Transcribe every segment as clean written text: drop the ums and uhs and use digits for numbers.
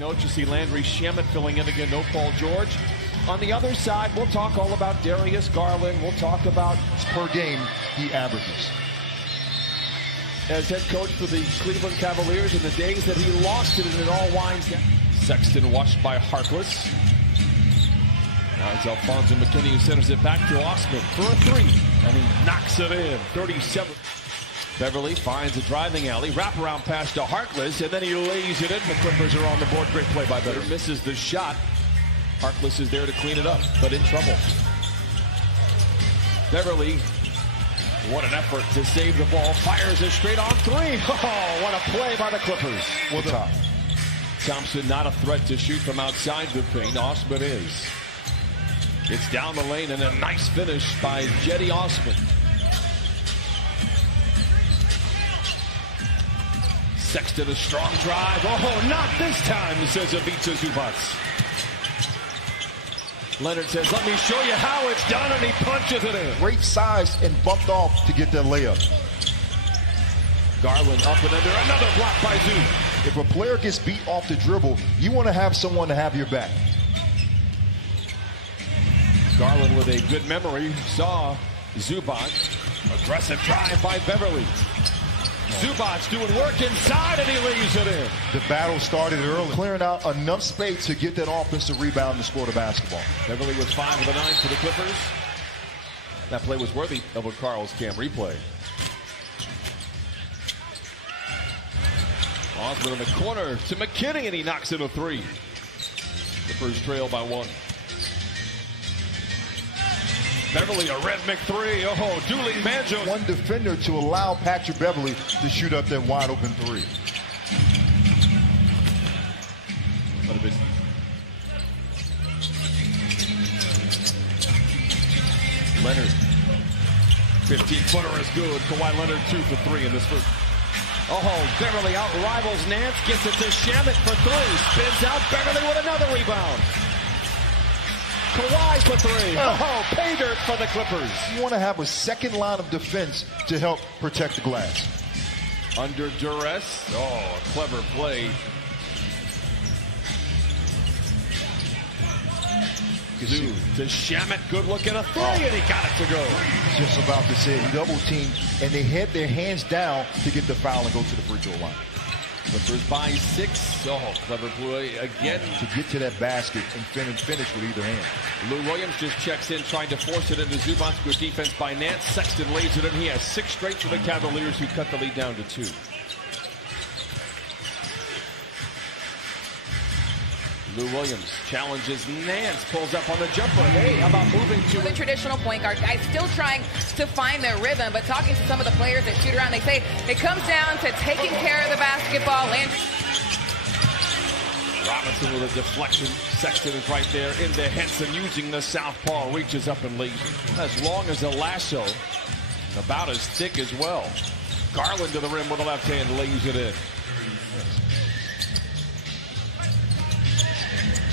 Note you see Landry Shamet filling in again, no Paul George. On the other side, we'll talk all about Darius Garland. We'll talk about per game he averages. As head coach for the Cleveland Cavaliers in the days that he lost it and it all winds down. Sexton watched by Harkless. Now it's Alfonso McKinney who centers it back to Osman for a three. And he knocks it in. 37. Beverly finds a driving alley. Wraparound pass to Harkless. And then he lays it in. The Clippers are on the board. Great play by Beverly. Misses the shot. Harkless is there to clean it up, but in trouble. Beverly, what an effort to save the ball. Fires it straight on three. Oh, what a play by the Clippers. Well, Thompson not a threat to shoot from outside the paint. Osman is. It's down the lane and a nice finish by Jetty Osman. Sexton a strong drive. Oh, not this time, says Ivica Zubac. Leonard says, let me show you how it's done, and he punches it in. Great size and bumped off to get that layup. Garland up and under, another block by Zoo. If a player gets beat off the dribble, you want to have someone to have your back. Garland with a good memory saw Zubac. Aggressive drive by Beverly. Zubac doing work inside, and he lays it in. The battle started early, clearing out enough space to get that offensive rebound and score the basketball. Beverly with 5 of the 9 for the Clippers. That play was worthy of a Carl's Cam replay. Osman in the corner to McKinney, and he knocks in a three. Clippers trail by 1. Beverly, a red McThree. Oh, dueling banjo. One defender to allow Patrick Beverly to shoot up that wide open three. Leonard. 15-footer is good. Kawhi Leonard 2 for 3 in this first. Oh, Beverly out rivals Nance. Gets it to Shamet for 3. Spins out. Beverly with another rebound. Kawhi for 3. Oh, pay dirt for the Clippers. You want to have a second line of defense to help protect the glass. Under duress. Oh, a clever play. Zoo to Shamet. Good look at a 3, and he got it to go. Just about to say, double team, and they had their hands down to get the foul and go to the free throw line. Clippers by 6. Oh, clever play again. To get to that basket and finish with either hand. Lou Williams just checks in, trying to force it into Zubac. Good defense by Nance. Sexton lays it in. He has 6 straight for the Cavaliers, who cut the lead down to 2. Lou Williams challenges Nance, pulls up on the jumper. Hey, how about moving to the traditional point guard guys still trying to find their rhythm, but talking to some of the players that shoot around, they say it comes down to taking care of the basketball. Robinson with a deflection. Sexton is right there into Henson using the southpaw, reaches up and lays it. As long as a lasso, about as thick as well. Garland to the rim with the left hand, lays it in.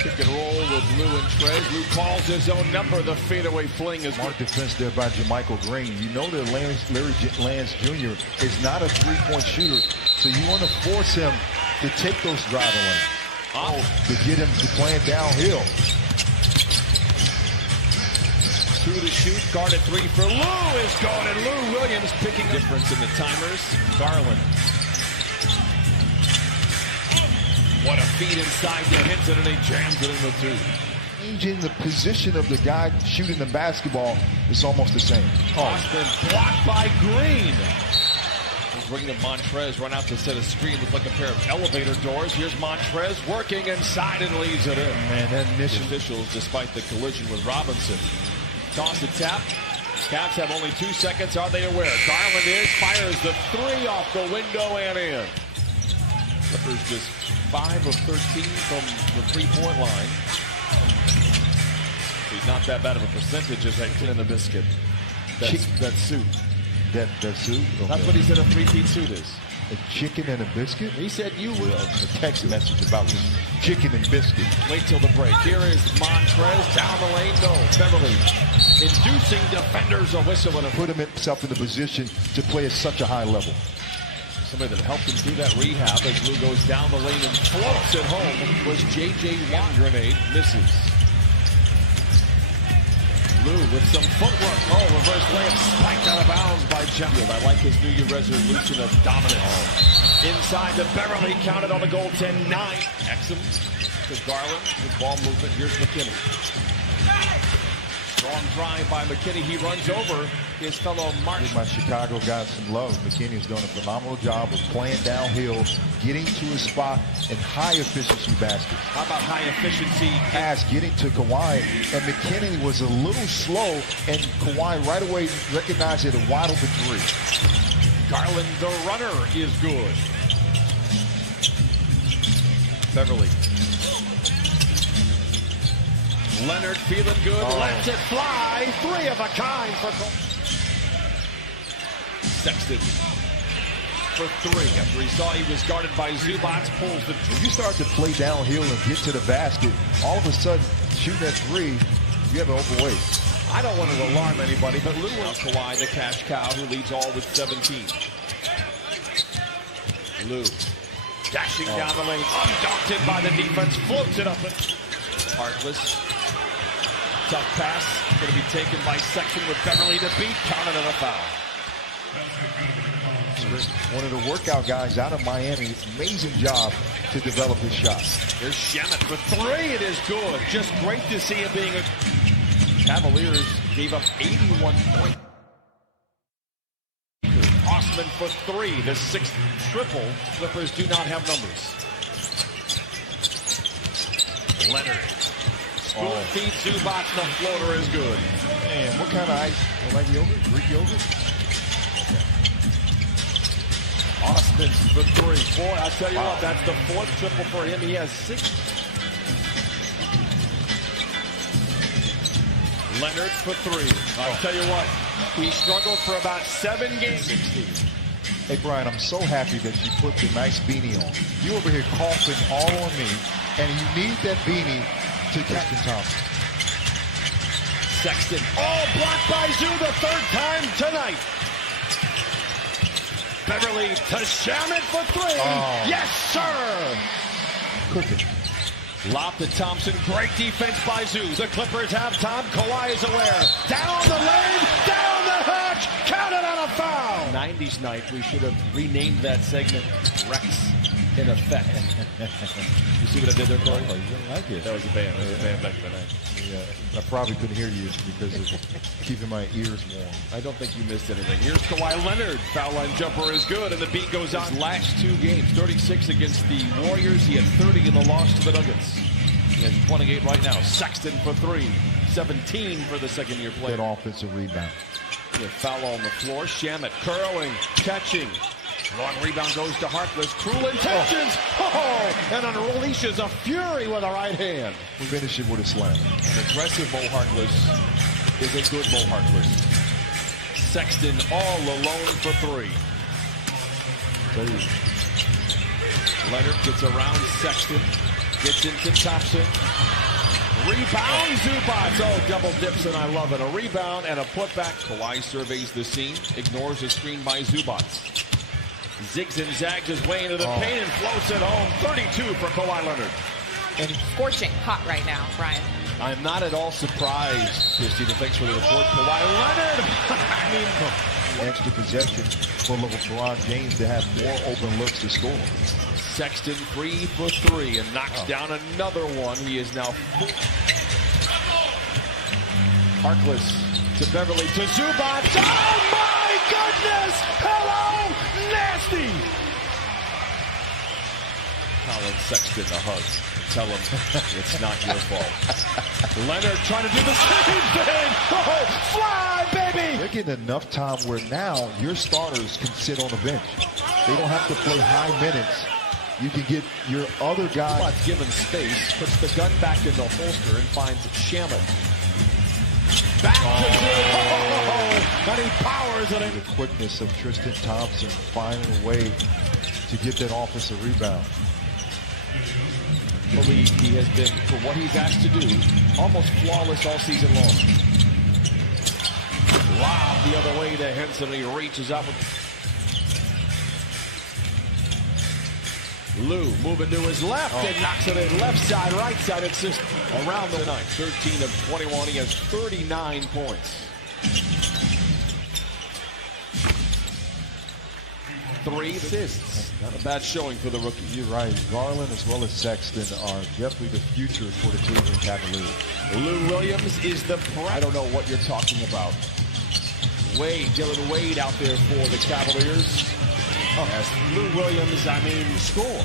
Pick and roll with Lou and Trez. Lou calls his own number. The fadeaway fling is smart defense there by JaMychal Green. You know that Larry Lance Jr. is not a three-point shooter, so you want to force him to take those driving lanes to get him to playing downhill. 2 to shoot. Guarded 3 for Lou is gone, and Lou Williams picking difference in the timers. Garland. What a feed inside to Henson, and he jams it in the 2. Changing the position of the guy shooting the basketball is almost the same. Austin blocked by Green. Bring to Montrez, run out to set a screen. Look like a pair of elevator doors. Here's Montrez working inside and leaves it in. Man, that mission. Officials, despite the collision with Robinson. Toss the tap. Cavs have only 2 seconds. Are they aware? Garland fires the 3 off the window and in. Clippers just 5 of 13 from the three-point line. He's not that bad of a percentage as they in the biscuit. That suit. That suit? Okay. That's what he said a three-piece suit is. A chicken and a biscuit? He said you would. A text message about this chicken and biscuit. Wait till the break. Here is Montrez down the lane. No, Beverly inducing defenders a whistle and a put himself in the position to play at such a high level. Somebody that helped him through that rehab as Lou goes down the lane and floats it home was J.J. Watt. Grenade misses. Lou with some footwork. Oh, reverse layup spiked out of bounds by Sheffield. I like his New Year resolution of dominance. Inside the Beverly counted on the goaltend 9. Exum to Garland with ball movement. Here's McKinney. Strong drive by McKinney. He runs over his fellow Martin. My Chicago got some love. McKinney's done a phenomenal job of playing downhill, getting to his spot, and high efficiency baskets. How about high efficiency pass getting to Kawhi, and McKinney was a little slow, and Kawhi right away recognized it a wide open three. Garland, the runner, is good. Beverly. Leonard feeling good, lets it fly. 3 of a kind for Sexton for 3 after he saw he was guarded by Zubac. Pulls the trigger. When you start to play downhill and get to the basket, all of a sudden shooting at 3, you have an overweight. I don't want to alarm anybody, but Lou wants Kawhi, the cash cow, who leads all with 17. Lou dashing down the lane, undaunted by the defense, floats it up. Harkless. Tough pass, going to be taken by Sexton with Beverly to beat. Counted on a foul. One of the workout guys out of Miami. Amazing job to develop his shot. There's Shemet for 3. It is good. Just great to see him being a... Cavaliers gave up 81 points. Osman for 3. The 6th triple. Clippers do not have numbers. Leonard. Spoon feed Zubac. The floater is good. Man, what kind of ice? You like yogurt? Greek yogurt? Osman for 3. Boy, I'll tell you what, that's the 4th triple for him. He has 6. Leonard for 3. I'll tell you what, he struggled for about 7 games. 16. Hey, Brian, I'm so happy that you put the nice beanie on. You over here coughing all on me, and you need that beanie to Captain Thompson. Sexton. Oh, blocked by Zoo the 3rd time tonight. Beverly to Shaman for 3. Yes, sir. Cooking. Lob to Thompson. Great defense by Zoo. The Clippers have time. Kawhi is aware. Down the lane. Down the hatch. Counted on a foul. 90s night. We should have renamed that segment Rex in effect. You see what I did there, Corey? Oh, you didn't like it. That was a band. That was a band back in the night. Yeah, I probably couldn't hear you because of keeping my ears warm. I don't think you missed anything. Here's Kawhi Leonard. Foul line jumper is good, and the beat goes on. His last 2 games, 36 against the Warriors. He had 30 in the loss to the Nuggets. He has 28 right now. Sexton for 3. 17 for the second-year player. Good offensive rebound. Foul on the floor. Shamet curling, catching. Long rebound goes to Harkless. Cruel intentions. And unleashes a fury with a right hand. We finish it with a slam. An aggressive Mo Harkless is a good Mo Harkless. Sexton all alone for 3. Leonard gets around Sexton. Gets into Thompson. Rebound, Zubac. Oh, double dips, and I love it. A rebound and a putback. Kawhi surveys the scene. Ignores a screen by Zubac. Zigs and zags his way into the paint and floats it home. 32 for Kawhi Leonard. And scorching hot right now, Brian. I'm not at all surprised, Christina. Thanks for the report. Kawhi Leonard. I mean, extra possession for LeBron James to have more open looks to score. Sexton free for 3 and knocks down another one. He is now Harkless to Beverly to Zubac. Oh my goodness! Hello, nasty! Colin Sexton a hug. Tell him it's not your fault. Leonard trying to do the same thing. Oh, fly, baby! They're getting enough time where now your starters can sit on the bench. They don't have to play high minutes. You can get your other guy. Given space, puts the gun back in the holster and finds Shamet. Back to Drew. And he powers it in. The quickness of Tristan Thompson finding a way to get that offensive rebound. Believe he has been, for what he's asked to do, almost flawless all season long. Lob the other way to Henson. He reaches up with Lou moving to his left and knocks it in left side, right side. It's just around the night. 13 of 21. He has 39 points. 3 assists. Not a bad showing for the rookie. You're right. Garland as well as Sexton are definitely the future for the Cleveland Cavaliers. Lou Williams is the I don't know what you're talking about. Dylan Wade out there for the Cavaliers. As Lou Williams, score.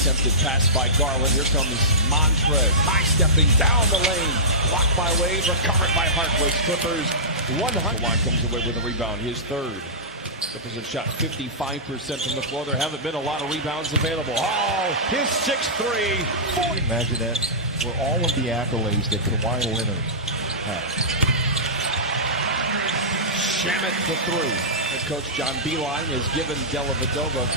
Attempted pass by Garland. Here comes Montrez. High-stepping down the lane. Blocked by Wade, recovered by Harkless. Clippers 100. Kawhi comes away with a rebound, his third. Clippers have shot 55% from the floor. There haven't been a lot of rebounds available. Oh, his 6-3. Imagine that for all of the accolades that Kawhi Leonard has. Shamet the through. Head coach John Beilein has given Dellavedova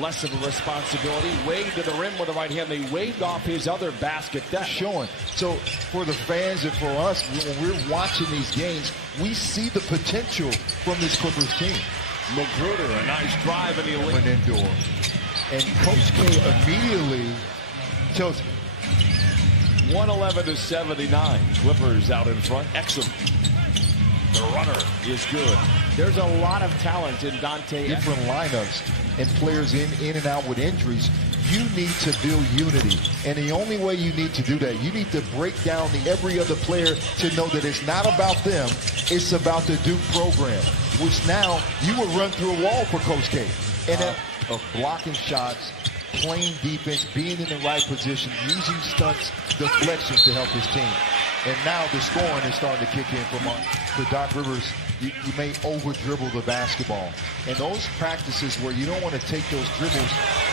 less of a responsibility. Wade to the rim with the right hand. They waved off his other basket. That's showing. So for the fans and for us, when we're watching these games, we see the potential from this Clippers team. Magruder, a nice drive, and he went indoor. And Coach K immediately tells 111-79. Clippers out in front. Exum. The runner is good. There's a lot of talent in Dante. Different lineups and players in and out with injuries. You need to build unity. And the only way you need to do that, you need to break down every other player to know that it's not about them, it's about the Duke program, which now you will run through a wall for Coach K. And of blocking shots, playing defense, being in the right position, using stunts, deflections to help his team. And now the scoring is starting to kick in for Doc Rivers. You may over-dribble the basketball. And those practices where you don't want to take those dribbles,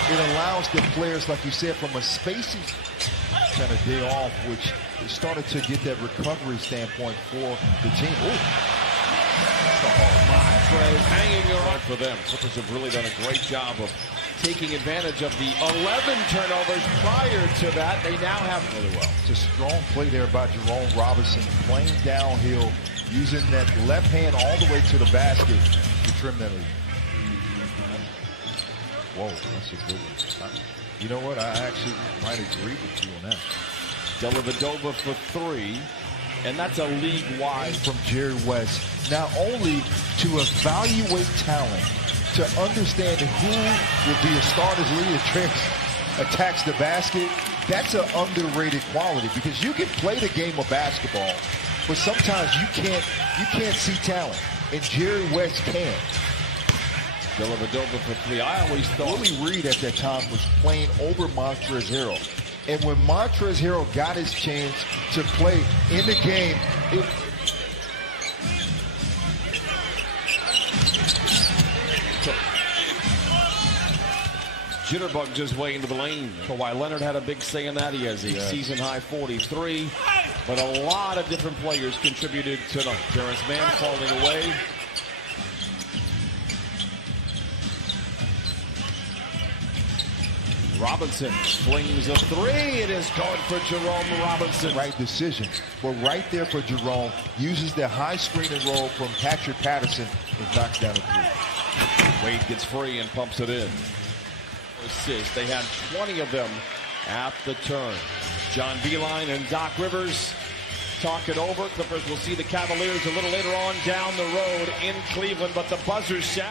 it allows the players, like you said, from a spacing kind of day off, which started to get that recovery standpoint for the team. Montrez hanging around for them. Clippers have really done a great job of taking advantage of the 11 turnovers prior to that. They now have really well. It's a strong play there by Jerome Robinson, playing downhill, using that left hand all the way to the basket to trim that lead. Whoa, that's a good one. You know what? I actually might agree with you on that. Dellavedova for 3, and that's a league-wide from Jerry West. Not only to evaluate talent, to understand who will be a starter's lead attacks the basket, that's an underrated quality, because you can play the game of basketball, but sometimes you can't see talent, and Jerry West can. Dellavedova for 3. I always thought Willie Reed at that time was playing over Montrezl Harrell, and when Montrezl Harrell got his chance to play in the game, Jitterbug just way into the lane. Kawhi Leonard had a big say in that. He has a season-high 43. But a lot of different players contributed tonight. Terrence Mann falling away. Robinson flings a 3. It is going for Jerome Robinson. Right decision. But right there for Jerome, uses the high screen and roll from Patrick Patterson and knocks down a 3. Wade gets free and pumps it in. Assist. They had 20 of them at the turn. John Beilein and Doc Rivers talk it over. Clippers will see the Cavaliers a little later on down the road in Cleveland, but the buzzer sound.